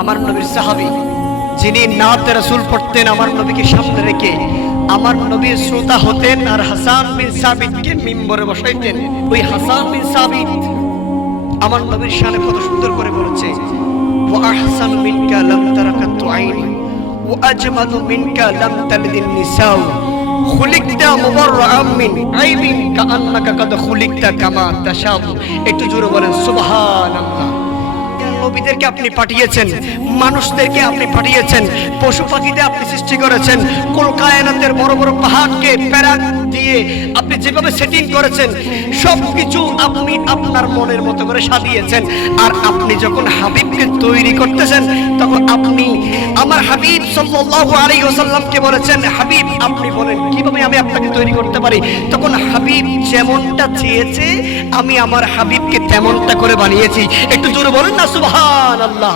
আমার নবীর সাহাবী যিনি নাতে রাসূল পড়তেন আমার নবীকে সামনে রেখে আমার নবীর শ্রোতা হতেন আর হাসান বিন সাবিতকে মিম্বরে বসাইতেন। ওই হাসান বিন সাবিত আমার নবীর শানে কত সুন্দর করে বলেছে, ওয়া আহসানু মিনকা লাম তারাকাতু আইনি ওয়া আজমালু মিনকা লাম তালিদিন নিসাউ খুলিকতা মুবাররাআম মিন আইবিন কাআন্নাকা কাদ খুলিকতা কামা তাশাউ। একটু জোরে বলেন সুবহানাল্লাহ। নবীদেরকে আপনি পাঠিয়েছেন, মানুষদেরকে আপনি পাঠিয়েছেন, পশু পাখিদের আপনি সৃষ্টি করেছেন, কুল কায়নাতের বড় বড় পাহাড়কে প্যারাক দিয়ে আপনি যেভাবে সেটিং করেছেন সবকিছু আপনি আপনার মনের মতো করে সাজিয়েছেন। আর আপনি যখন হাবিবকে তৈরি করতেছেন তখন আপনি আমার হাবিব সাল্লাল্লাহু আলাইহি ওয়াসাল্লামকে বলেছেন, হাবিব আপনি বলেন কিভাবে আমি আপনাকে তৈরি করতে পারি। তখন হাবিব যেমনটা চেয়েছে আমি আমার হাবিবকে তেমনটা করে বানিয়েছি। একটু জোরে বলেন না সুবহানাল্লাহ।